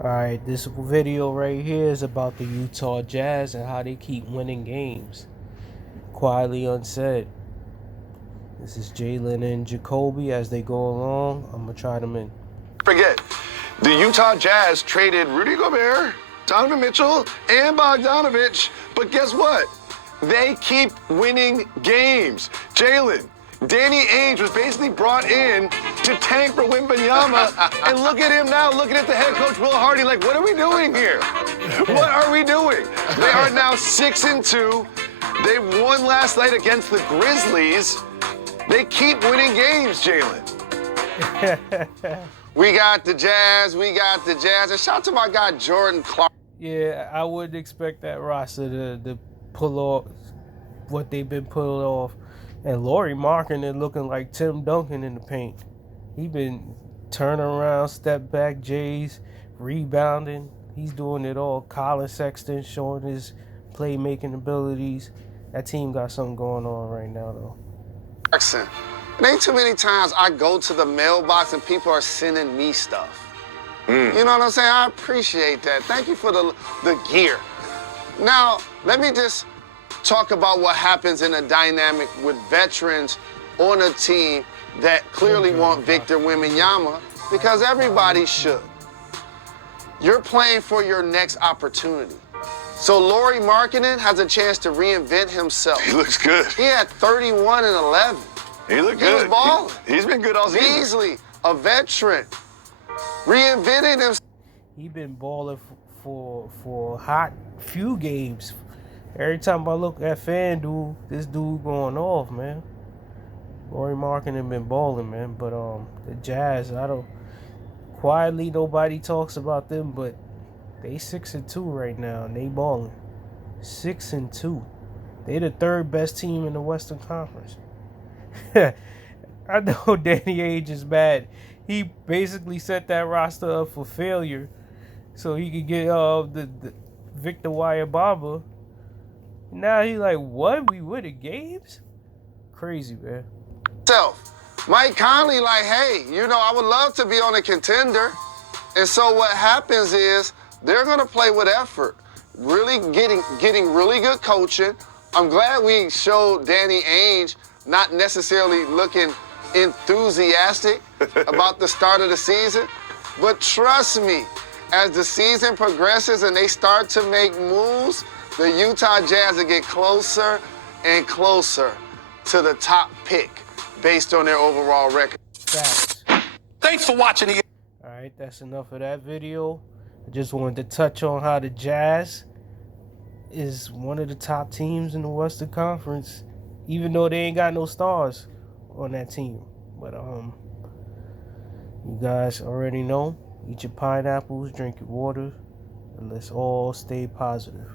Alright, this video right here is about the Utah Jazz and how they keep winning games. Quietly unsaid. This is Jalen and Jacoby as they go along. I'm going to try them in. Forget, the Utah Jazz traded Rudy Gobert, Donovan Mitchell, and Bogdanovich, but guess what? They keep winning games. Jalen, Danny Ainge was basically brought in to tank for Wembanyama, and look at him now, looking at the head coach, Will Hardy, like, what are we doing here? What are we doing? They are now 6-2. They won last night against the Grizzlies. They keep winning games, Jalen. We got the Jazz, And shout out to my guy, Jordan Clark. Yeah, I wouldn't expect that roster to pull off what they've been pulling off. And Lauri Markkanen looking like Tim Duncan in the paint. He been turning around, step back, Jays, rebounding. He's doing it all. Colin Sexton showing his playmaking abilities. That team got something going on right now, though. It ain't too many times I go to the mailbox and people are sending me stuff. You know what I'm saying? I appreciate that. Thank you for the gear. Now, let me just talk about what happens in a dynamic with veterans on a team that clearly want Victor Wembanyama, because everybody should. You're playing for your next opportunity. So Lauri Markkanen has a chance to reinvent himself. He looks good. He had 31 and 11. He looked good. He was balling. He's been good all season. Beasley, a veteran, reinventing himself. He been balling for a hot few games. Every time I look at FanDuel, this dude going off, man. Lauri Markkanen been balling, man. But the Jazz, quietly nobody talks about them, but they 6-2 right now, and they balling. 6-2. They the third best team in the Western Conference. I know Danny Ainge is mad. He basically set that roster up for failure so he could get the Victor Wembanyama. Now he like, what? We winning games? Crazy, man. Mike Conley like, hey, I would love to be on a contender. And so what happens is they're going to play with effort, really getting really good coaching. I'm glad we showed Danny Ainge not necessarily looking enthusiastic about the start of the season. But trust me, as the season progresses and they start to make moves, the Utah Jazz will get closer and closer to the top pick based on their overall record. Facts. Thanks for watching. All right, that's enough of that video. I just wanted to touch on how the Jazz is one of the top teams in the Western Conference, even though they ain't got no stars on that team. But you guys already know, eat your pineapples, drink your water, and let's all stay positive.